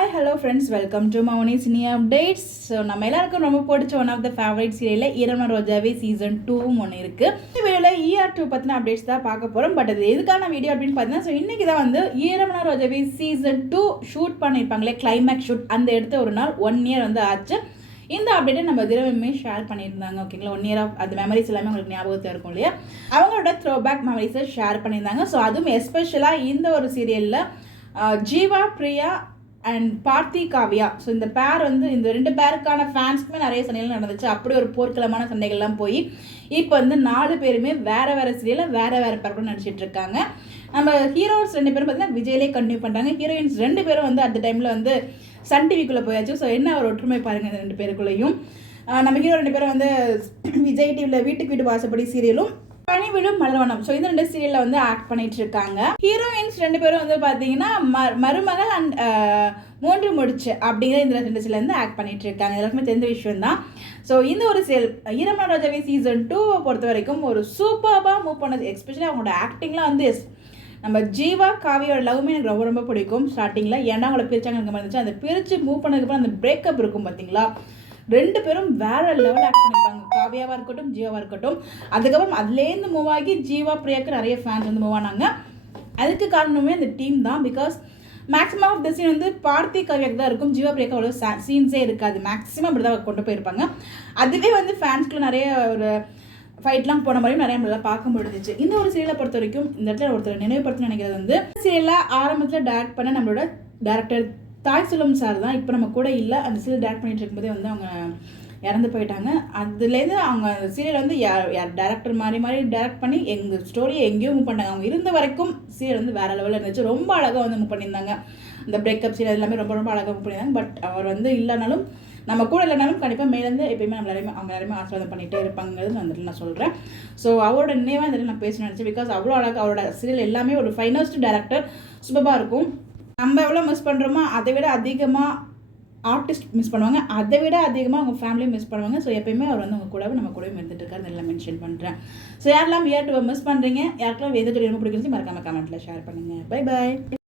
Hi hello friends, welcome to மௌனிஸ் new updates. So நம்ம எல்லாருக்கும் ரொம்ப பிடிச்ச ஒன் ஆஃப் த ஃபேவரட் சீரியலில் ஈரமான ரோஜாவே சீசன் 2 ஒன்று இருக்குது. இந்த வீடியோவில் ER2 பற்றின அப்டேட்ஸ் தான் பார்க்க போகிறோம். பட் அது எதுக்கான வீடியோ அப்படின்னு பார்த்தீங்கன்னா, ஸோ இன்றைக்கி தான் வந்து ஈரமான ரோஜாவே சீசன் 2 ஷூட் பண்ணியிருப்பாங்களே, கிளைமேக்ஸ் ஷூட், அந்த எடுத்த ஒரு நாள் 1 இயர் வந்து ஆச்சு. இந்த அப்டேட்டை நம்ம தினமுமே ஷேர் பண்ணியிருந்தாங்க. ஓகேங்களா, 1 இயர் ஆஃப் அந்த மெமரிஸ் எல்லாமே உங்களுக்கு ஞாபகத்தில் இருக்கும் இல்லையா, அவங்களோட த்ரோ பேக் மெமரிஸை ஷேர் பண்ணியிருந்தாங்க. ஸோ அதுவும் எஸ்பெஷலாக இந்த ஒரு சீரியலில் Jeeva, Priya and Parthi, Kavya, so இந்த பேர் வந்து இந்த 2 பேருக்கான ஃபேன்ஸ்க்குமே நிறைய சண்டைகள் நடந்துச்சு. அப்படி ஒரு போர்க்களமான சண்டைகள்லாம் போய் இப்போ வந்து 4 பேருமே வேறு வேறு சீரியலில் வேறு வேறு பேர் கூட நடிச்சிட்டு இருக்காங்க. நம்ம ஹீரோஸ் 2 பேரும் பார்த்தீங்கன்னா விஜயிலே கண்டினியூ பண்ணுறாங்க. ஹீரோயின்ஸ் 2 பேரும் வந்து அந்த டைமில் வந்து சன் டிவிக்குள்ளே போயாச்சு. ஸோ என்ன ஒரு ஒற்றுமை பாருங்கள் இந்த 2 பேருக்குள்ளேயும். நம்ம ஹீரோ 2 பேரும் வந்து விஜய் டிவியில் வீட்டுக்கு வீட்டு வாசப்படி சீரியலும், பணிவிடும் மலர்வனம், ஸோ இந்த 2 சீரியலில் வந்து ஆக்ட் பண்ணிட்டு இருக்காங்க. ஹீரோயின்ஸ் 2 பேரும் வந்து பார்த்தீங்கன்னா மருமகள் அண்ட் 3 முடிச்சு அப்படிங்கிற இந்த 2 சீரியல் வந்து ஆக்ட் பண்ணிட்டு இருக்காங்க. எல்லாருக்குமே தெரிந்த விஷயம் தான். ஸோ இந்த ஒரு சீரியல் ஈரமான ரோஜாவே சீசன் 2 பொறுத்த வரைக்கும் ஒரு சூப்பராக மூவ் பண்ணது. எஸ்பெஷலி அவங்களோட ஆக்டிங்லாம் வந்து நம்ம ஜீவா, காவியோட லவ்மே எனக்கு ரொம்ப ரொம்ப பிடிக்கும். ஸ்டார்டிங்கில் ஏன்னா அவங்கள பிரிச்சாங்க எனக்கு இருந்துச்சு. அந்த பிரித்து மூவ் பண்ணதுக்கப்புறம் அந்த பிரேக்கப் இருக்கும் பார்த்தீங்களா, 2 பேரும் வேற லெவல் ஆக்ட் பண்ணியிருப்பாங்க. காவியாவாக இருக்கட்டும், ஜீவாவாக இருக்கட்டும். அதுக்கப்புறம் அதுலேருந்து மூவ் ஆகி ஜீவா, பிரியாவுக்கு நிறைய ஃபேன்ஸ் வந்து மூவ் ஆனாங்க. அதுக்கு காரணமே அந்த டீம் தான். Because maximum of the scene வந்து பார்த்தி, காவியாவுக்கு தான் இருக்கும். ஜீவா, பிரியாவுக்கு அவ்வளோ சீன்ஸே இருக்காது. மேக்ஸிமம் அப்படி தான் கொண்டு போயிருப்பாங்க. அதுவே வந்து ஃபேன்ஸ்க்குள்ள நிறைய ஒரு ஃபைட்லாம் போன மாதிரியும் நிறைய நம்மளால் பார்க்க முடிஞ்சிச்சு. இந்த ஒரு சீரியலை பொறுத்த வரைக்கும் இந்த இடத்துல ஒருத்தர் நினைவுபடுத்த நினைக்கிறது வந்து சீரியலில் ஆரம்பத்தில் டைரக்ட் பண்ண நம்மளோட டேரக்டர் தாய் சுலம் சார் தான். இப்போ நம்ம கூட இல்லை. அந்த சீரியல் டேரக்ட் பண்ணிட்டு இருக்கும்போதே வந்து அவங்க இறந்து போயிட்டாங்க. அதுலேருந்து அவங்க அந்த சீரியல் வந்து யார் டேரக்டர் மாறி டேரக்ட் பண்ணி எங்கள் ஸ்டோரியை எங்கேயும் மூவ் பண்ணாங்க. அவங்க இருந்த வரைக்கும் சீரியல் வந்து வேறு லெவலில் இருந்துச்சு. ரொம்ப அழகாக வந்து மூவ் பண்ணியிருந்தாங்க. அந்த பிரேக்கப் சீரியல் எல்லாமே ரொம்ப ரொம்ப அழகாக மூவ் பண்ணியிருந்தாங்க. பட் அவர் வந்து இல்லைனாலும், நம்ம கூட இல்லைனாலும் கண்டிப்பாக மேலேருந்து எப்பயுமே அவங்க எல்லாருமே ஆசீர்வாதம் பண்ணிகிட்டே இருப்பாங்கிறது வந்துட்டு நான் சொல்கிறேன். ஸோ அவரோட நினைவாக இந்த நான் பேச நினச்சேன். பிகாஸ் அவ்வளோ அழகாக அவரோட சீரியல் எல்லாமே ஒரு ஃபைனஸ்ட் டேரக்டர், சூப்பராக இருக்கும். நம்ம எவ்வளோ மிஸ் பண்ணுறோமோ அதை விட அதிகமாக ஆர்டிஸ்ட் மிஸ் பண்ணுவாங்க, அதை விட அதிகமாக அவங்க ஃபேமிலியும் மிஸ் பண்ணுவாங்க. ஸோ எப்பயுமே அவர் வந்து அவங்க கூடவே நம்ம கூடவே இருந்துட்டு இருக்காரு. நல்லா மென்ஷன் பண்ணுறேன். ஸோ யாரெல்லாம் ER2 மிஸ் பண்ணுறீங்க, யாருக்கெல்லாம் எது ரொம்ப பிடிக்கிறது மறக்காம கமெண்ட்டில் ஷேர் பண்ணுங்கள். Bye bye.